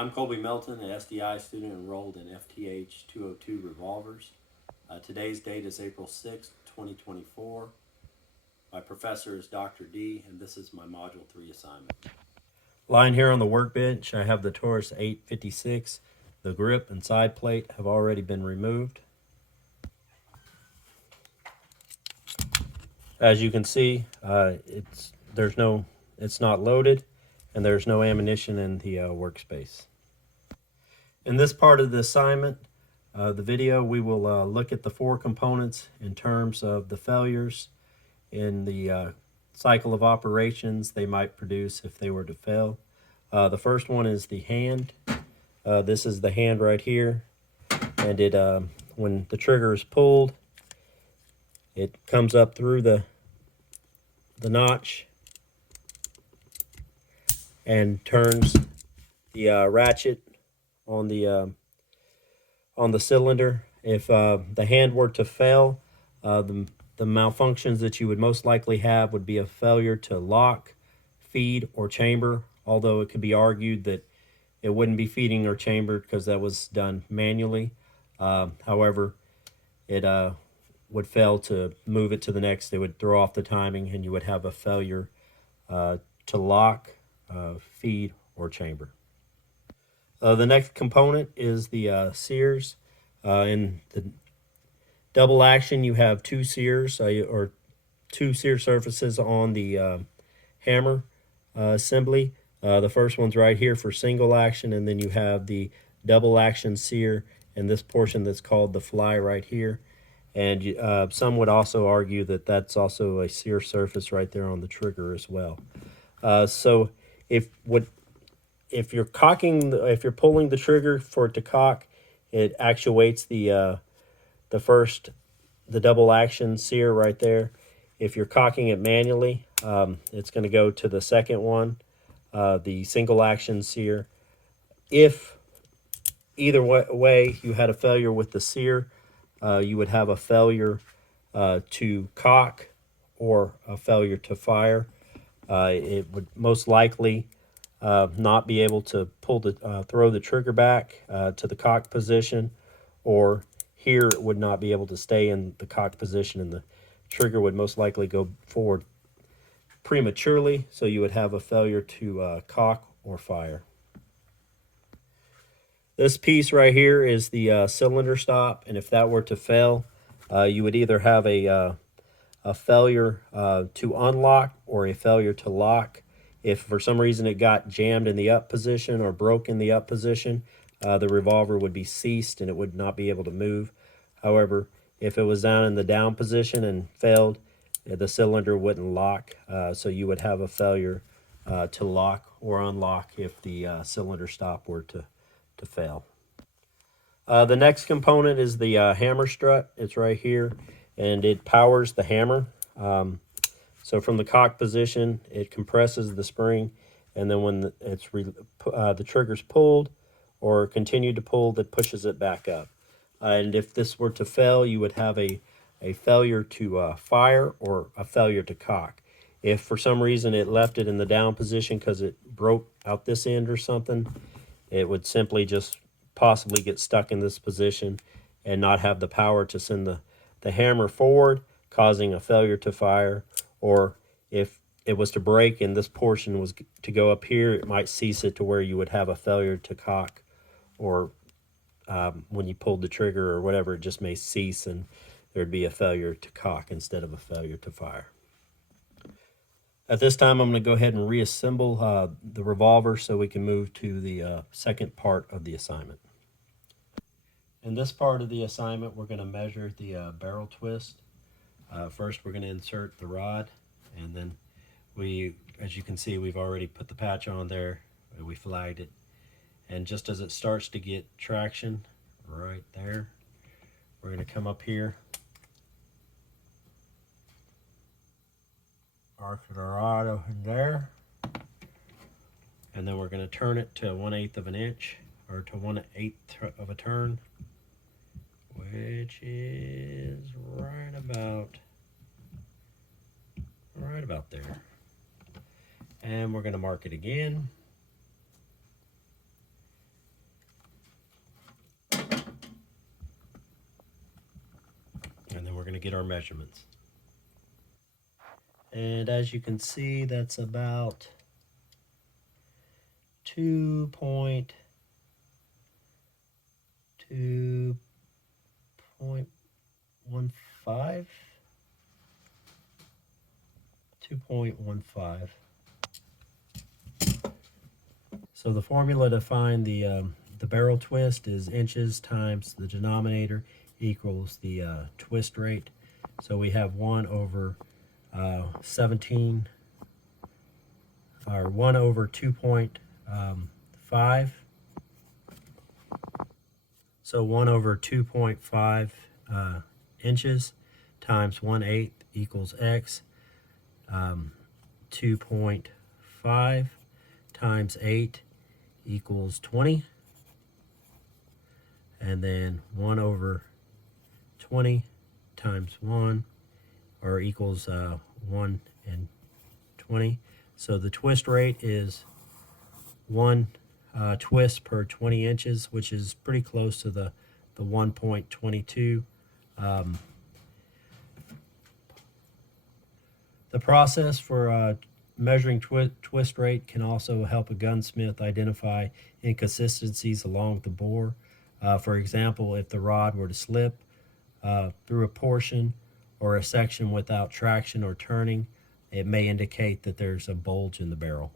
I'm Colby Melton, an SDI student enrolled in FTH 202 Revolvers. Today's date is April 6th, 2024. My professor is Dr. D, and this is my Module 3 assignment. Lying here on the workbench, I have the Taurus 856. The grip and side plate have already been removed. As you can see, it's not loaded, and there's no ammunition in the workspace. In this part of the assignment, the video, we will look at the four components in terms of the failures in the cycle of operations they might produce if they were to fail. The first one is the hand. This is the hand right here, and it when the trigger is pulled, it comes up through the notch and turns the ratchet on the cylinder. If the hand were to fail, the malfunctions that you would most likely have would be a failure to lock, feed, or chamber, although it could be argued that it wouldn't be feeding or chambered because that was done manually. However, it would fail to move it to the next. It would throw off the timing, and you would have a failure to lock, feed, or chamber. The next component is the Sears. In the double action, you have two Sears or two Sear surfaces on the hammer assembly. The first one's right here for single action, and then you have the double action Sear in this portion that's called the fly right here. And some would also argue that that's also a Sear surface right there on the trigger as well. So if you're pulling the trigger for it to cock, it actuates the double action Sear right there. If you're cocking it manually, it's going to go to the second one, the single action Sear. If either way you had a failure with the Sear, you would have a failure to cock or a failure to fire. It would most likely not be able to throw the trigger back to the cock position, or here it would not be able to stay in the cock position, and the trigger would most likely go forward prematurely, so you would have a failure to cock or fire. This piece right here is the cylinder stop, and if that were to fail, you would either have a failure to unlock or a failure to lock. If for some reason it got jammed in the up position or broke in the up position, the revolver would be ceased and it would not be able to move. However, if it was down in the down position and failed, the cylinder wouldn't lock, so you would have a failure to lock or unlock if the cylinder stop were to fail. The next component is the hammer strut. It's right here, and it powers the hammer. So from the cock position, it compresses the spring, and then when the trigger's pulled or continued to pull, that pushes it back up. And if this were to fail, you would have a failure to fire or a failure to cock. If for some reason it left it in the down position because it broke out this end or something, it would simply just possibly get stuck in this position and not have the power to send the hammer forward, causing a failure to fire. Or if it was to break and this portion was to go up here, it might cease it to where you would have a failure to cock, or when you pulled the trigger or whatever, it just may cease and there'd be a failure to cock instead of a failure to fire. At this time, I'm going to go ahead and reassemble the revolver so we can move to the second part of the assignment. In this part of the assignment, we're going to measure the barrel twist. First, we're going to insert the rod, and then as you can see, we've already put the patch on there. We flagged it. And just as it starts to get traction right there, we're going to come up here, arc the rod over there, and then we're going to turn it to 1/8 of an inch, or to 1/8 of a turn, which is right about there. And we're going to mark it again. get our measurements. And as you can see, that's about 2.15. 2.15. So the formula to find the barrel twist is inches times the denominator equals the twist rate. So we have 1 over 17, or 1 over 2.5. So 1 over 2.5 inches times 1/8 equals x. 2.5 times 8 equals 20. And then 1 over 20 times 1, or equals 1 and 20. So the twist rate is 1 twist per 20 inches, which is pretty close to the 1.22. The process for measuring twist rate can also help a gunsmith identify inconsistencies along the bore. For example, if the rod were to slip through a portion or a section without traction or turning, it may indicate that there's a bulge in the barrel.